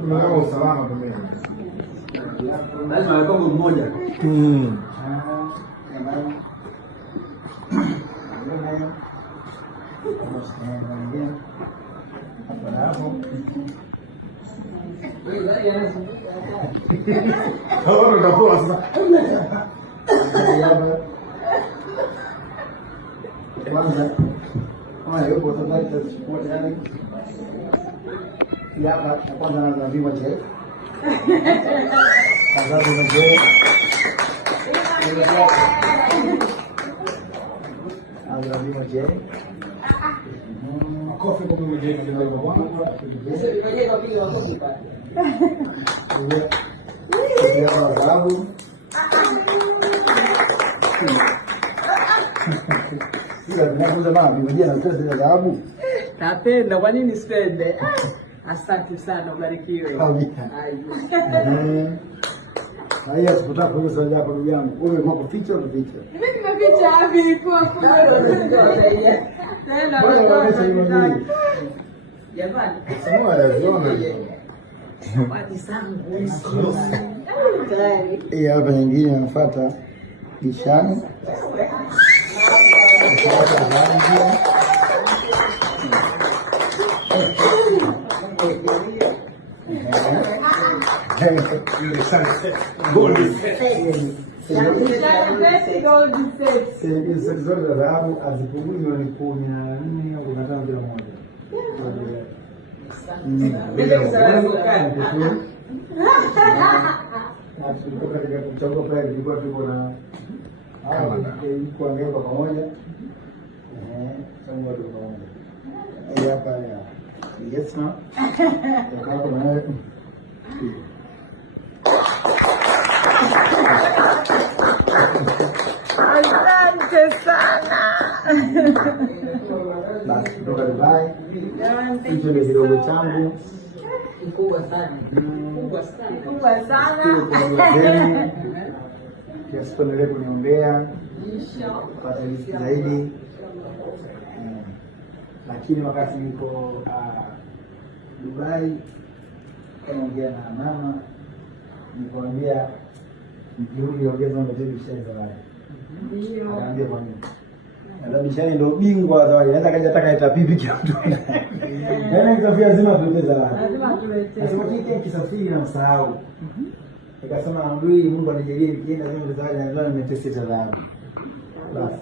Tunataka usalama tumeni. Lazima alikuwa mmoja. Hapo utapoa sasa. Kwanza kama yupo tayari tuchukue tayari. Hapa kwanza na vima je. Kazabu na je. Ana vima je. Makofi kwa mmoja ndio bwana. Sasa vipaje kwa piga makofi pale. Ndio sababu nakuza mama bibi na pesa za dhahabu. Napenda, kwa nini sipende? Asante sana, ubarikiwe. Haya sikutaka kuuza swali lako ndugu yangu. Wewe mambo picha au picha? Mimi nimepicha hivi kwa tena jamani. Sema anaziona. Wadi zangu hizo. Hii hapa nyingine inafuata bishani. Zote dhahabu azipunguzwa ni 14 au 15 kila moja. Katika kuchagua pale tulikuwa tuko na kuangeka pamoja. Chagua tuko pamoja. Hapa ya. Yes na. Kwa na Asante sana. Basi kutoka Dubai. Hicho ni kidogo changu. Kikubwa sana. Kikubwa sana. Kiasi tuendelee kuniombea kupata riziki zaidi. Lakini wakati niko Dubai naongea na mama nikamwambia nikirudi ongeza mbele bishani zawadi. Anaambia kwa nini? Ndio bishani ndio bingwa zawadi. Naweza kaja taka ita pipi kila mtu. Yaani kafia lazima tulete zawadi. Lazima tulete. Nasema kike kisafiri na msahau. Nikasema amri Mungu anijalie nikienda leo zawadi na leo nimeteseka zawadi. Basi.